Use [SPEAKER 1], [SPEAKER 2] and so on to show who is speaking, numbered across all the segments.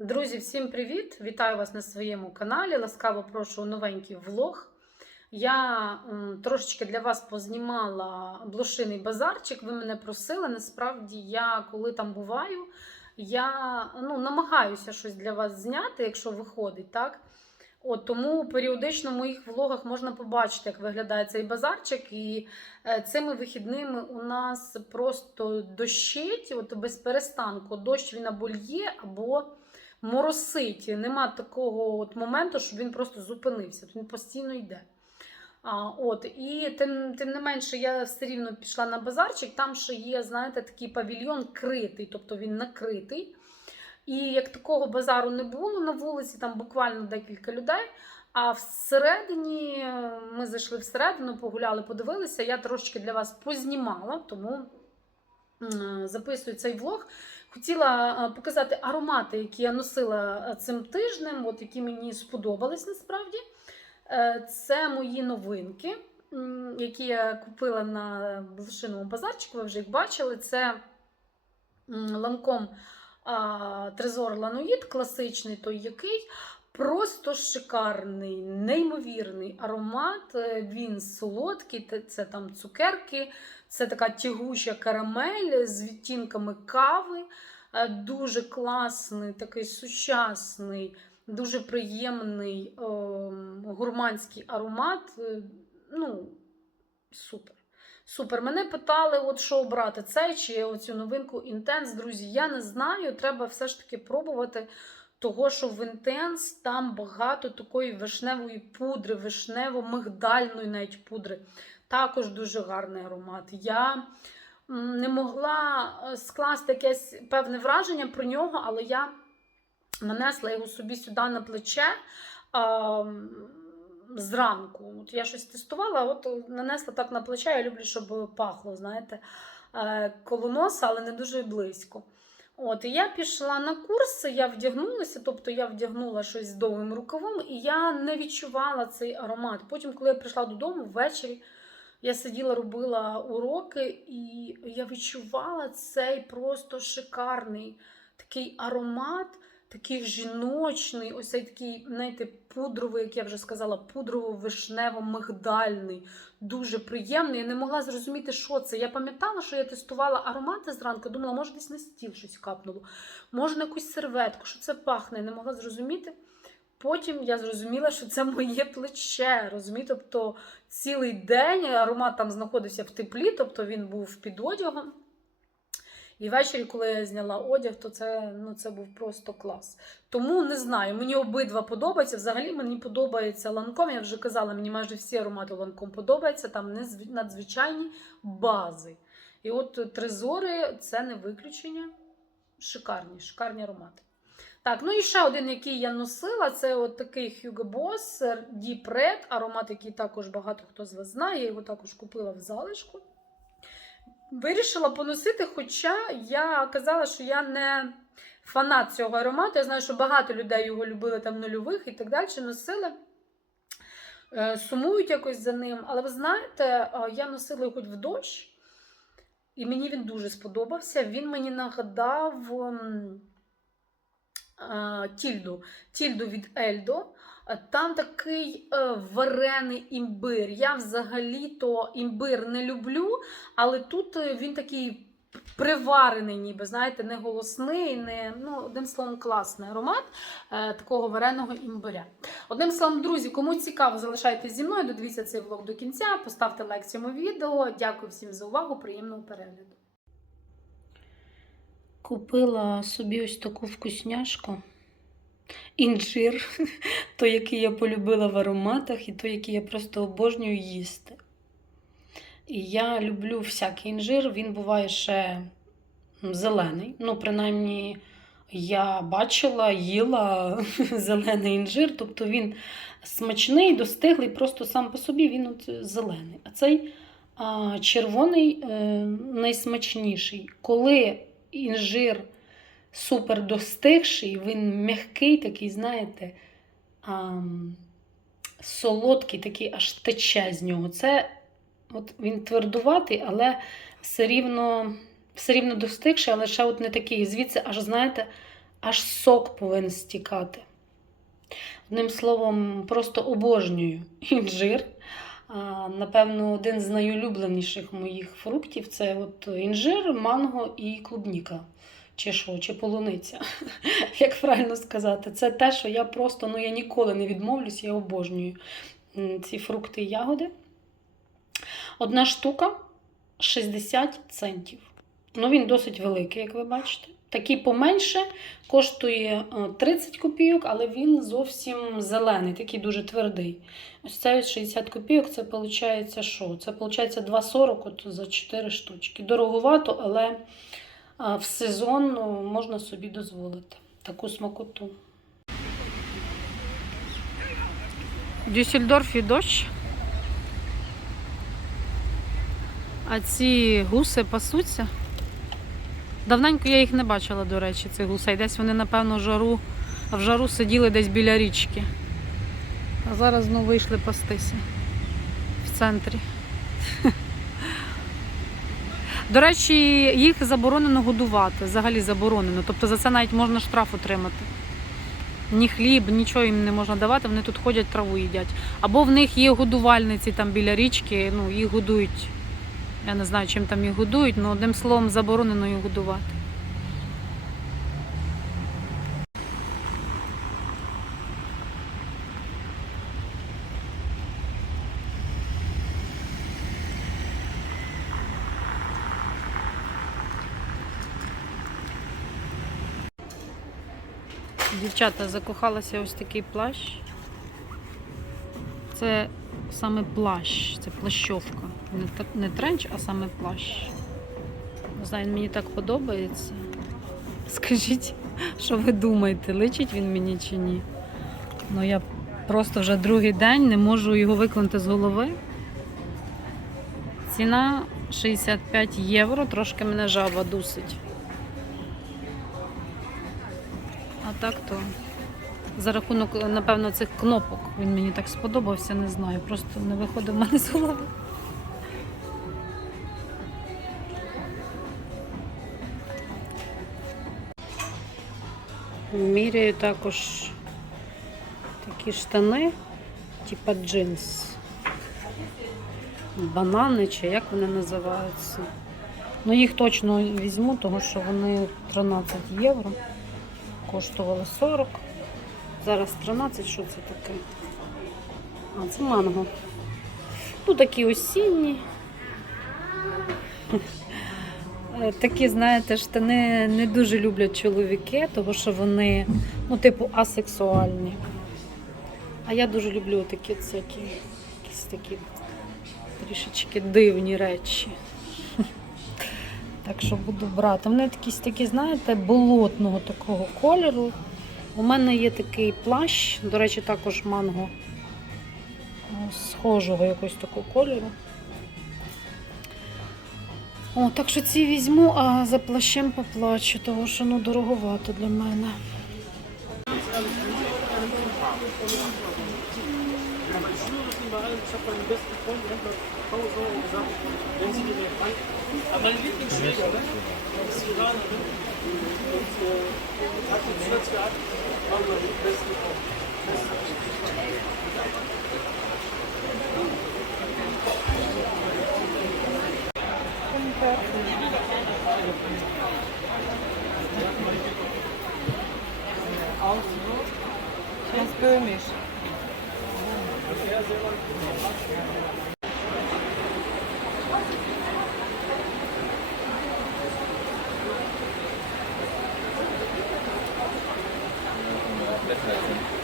[SPEAKER 1] Друзі, всім привіт! Вітаю вас на своєму каналі. Ласкаво прошу новенький влог. Я трошечки для вас познімала блошиний базарчик. Ви мене просили. Насправді, я коли там буваю, я ну, намагаюся щось для вас зняти, якщо виходить, так? От, тому періодично в моїх влогах можна побачити, як виглядає цей базарчик. І е, цими вихідними у нас просто дощить, от без перестанку. Дощ він або лє, або моросить. Нема такого от моменту, щоб він просто зупинився. Він постійно йде. А, от, І тим, тим не менше, я все рівно пішла на базарчик, там ще є, знаєте, такий павільйон критий, тобто він накритий. І як такого базару не було на вулиці, там буквально декілька людей. А всередині ми зайшли всередину, погуляли, подивилися. Я трошечки для вас познімала, тому записую цей влог. Хотіла е, показати аромати, які я носила е, цим тижнем, от які мені сподобались насправді. Е, Це мої новинки, які я купила на блошиному базарчику. Ви вже їх бачили. Це ланком Трезор Ланоїд, класичний той який. Просто шикарний, неймовірний аромат. Він солодкий, це там цукерки, це така тягуча карамель з відтінками кави. Е, Дуже класний, такий сучасний, дуже приємний ем, гурманський аромат. Е, Ну, супер. Супер. Мене питали, от що обрати, цей чи оцю новинку Intense. Друзі, я не знаю. Треба все ж таки пробувати. Того, що в Intense там багато такої вишневої пудри, вишнево-мигдальної навіть пудри. Також дуже гарний аромат. Я не могла е, скласти якесь певне враження про нього, але я нанесла його собі сюди на плече. Зранку. От я щось тестувала, от нанесла так на плече. Я люблю, щоб пахло, знаєте, е, коло носа, але не дуже близько. От, і я пішла на курси, я вдягнулася, тобто я вдягнула щось з довгим рукавом, і я не відчувала цей аромат. Потім, коли я прийшла додому ввечері, я сиділа, робила уроки, і я відчувала цей просто шикарний такий аромат, такий жіночний, ось цей такий, знаєте, пудровий, як я вже сказала, пудрово-вишнево-мигдальний, дуже приємний. Я не могла зрозуміти, що це. Я пам'ятала, що я тестувала аромати зранку, думала, може десь на стіл щось капнуло, може на якусь серветку, що це пахне. Я не могла зрозуміти. Потім я зрозуміла, що це моє плече. розумієте? Тобто цілий день аромат там знаходився в теплі, тобто він був під одягом. І ввечері, коли я зняла одяг, то це, ну, це був просто клас. Тому не знаю, мені обидва подобаються. Взагалі мені подобається ланком. Я вже казала, мені майже всі аромати ланком подобаються. Там надзвичайні бази. І от трезори це не виключення. Шикарні, шикарні аромати. Так, ну і ще один, який я носила, це от такий Hugo Boss Deep Red, аромат, який також багато хто з вас знає. Я його також купила в залишку. Вирішила поносити, хоча я казала, що я не фанат цього аромату. Я знаю, що багато людей його любили там нульових і так далі. Носили, е, сумують якось за ним. Але ви знаєте, е, я носила його в дощ, і мені він дуже сподобався. Він мені нагадав м, е, тільду, тільду від Ельдо. Там такий е, варений імбир. Я взагалі-то імбир не люблю, але тут е, він такий приварений, ніби, знаєте, не голосний, не, ну, одним словом, класний аромат е, такого вареного імбиря. Одним словом, друзі, кому цікаво, залишайтесь зі мною, додивіться цей влог до кінця, поставте лайк цьому відео. Дякую всім за увагу, приємного перегляду. Купила собі ось таку вкусняшку. Інжир, той, який я полюбила в ароматах, і той, який я просто обожнюю їсти. І я люблю всякий інжир, він буває ще зелений. Ну, принаймні, я бачила, їла зелений інжир, тобто він смачний, достиглий, просто сам по собі він от зелений. А цей а, червоний е, найсмачніший. Коли інжир супер достигший, він м'який, такий, знаєте, ам, солодкий, такий аж тече з нього. Це от він твердуватий, але все рівно, все рівно достигший, але ще от не такий. Звідси аж, знаєте, аж сок повинен стікати. Одним словом, просто обожнюю інжир. Напевно, один з найулюбленіших моїх фруктів це от інжир, манго і клубніка. Чи що, чи полуниця. Як правильно сказати, це те, що я просто ну я ніколи не відмовлюсь, я обожнюю ці фрукти і ягоди. Одна штука 60 центів. Ну, він досить великий, як ви бачите. Такий поменше коштує е, 30 копійок, але він зовсім зелений, такий дуже твердий. Ось це 60 копійок, це виходить що? Це виходить 2,40 от за 4 штучки. Дороговато, але в сезон ну, можна собі дозволити таку смакоту. В Дюссельдорфі дощ. А ці гуси пасуться. Давненько я їх не бачила, до речі, цих гусей. Десь вони, напевно, в жару, в жару сиділи десь біля річки. А зараз знову вийшли пастися в центрі. До речі, їх заборонено годувати, взагалі заборонено. Тобто за це навіть можна штраф отримати. Ні хліб, нічого їм не можна давати, вони тут ходять, траву їдять. Або в них є годувальниці там біля річки, ну, їх годують. Я не знаю, чим там їх годують, але одним словом заборонено їх годувати. Дівчата, закохалася ось такий плащ. Це саме плащ, це плащовка. Не, тренч, а саме плащ. Не знаю, мені так подобається. Скажіть, що ви думаєте, личить він мені чи ні? Ну я просто вже другий день не можу його виконати з голови. Ціна 65 євро, трошки мене жаба дусить. А так то за рахунок, напевно, цих кнопок він мені так сподобався, не знаю. Просто не виходив в мене з голови. Міряю також такі штани, типа джинс. Банани чи як вони називаються. Ну їх точно візьму, тому що вони 13 євро. Коштували 40. Зараз 13, що це таке? А, це манго. Ну, такі осінні. Е, Такі, знаєте, штани не дуже люблять чоловіки, тому що вони, ну, типу, асексуальні. А я дуже люблю такі всякі, якісь такі трішечки дивні речі. Так що буду брати. Вони якісь такі, знаєте, болотного такого кольору. У мене є такий плащ, до речі, також манго схожого якогось такого кольору. О, так що ці візьму, а за плащем поплачу, тому що ну дороговато для мене.
[SPEAKER 2] Dövmüş. Thank you.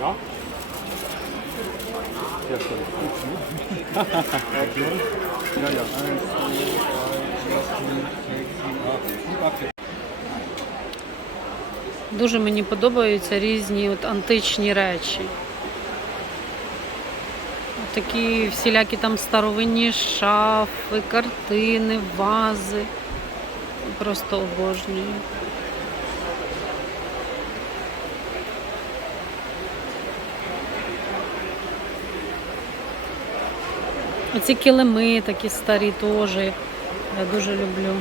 [SPEAKER 2] Ja? Ja, schon. Ja, ja. Eins, zwei, drei, vier,
[SPEAKER 1] Дуже мені подобаються різні от античні речі. Такі всілякі там старовинні шафи, картини, вази. Просто обожнюю. Оці килими такі старі теж. Я дуже люблю.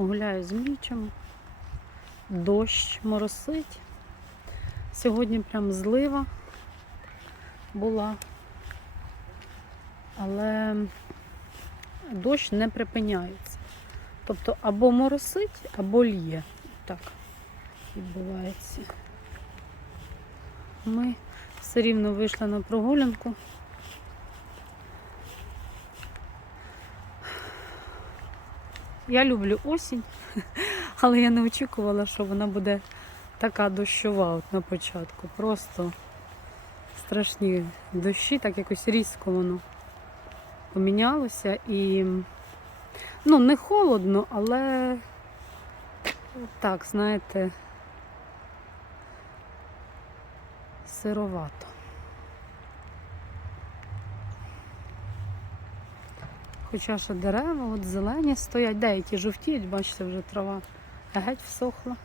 [SPEAKER 1] Гуляю з мічем. Дощ моросить. Сьогодні прям злива була. Але дощ не припиняється. Тобто або моросить, або лє. Так відбувається. Ми все рівно вийшли на прогулянку. Я люблю осінь, але я не очікувала, що вона буде така дощова от на початку. Просто страшні дощі, так якось різко воно помінялося і ну, не холодно, але так, знаєте, сировато. Хоча ще дерева, от зелені стоять, деякі жовтіють, бачите, вже трава геть всохла,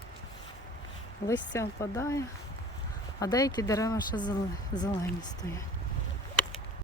[SPEAKER 1] листя опадає, а деякі дерева ще зелені стоять.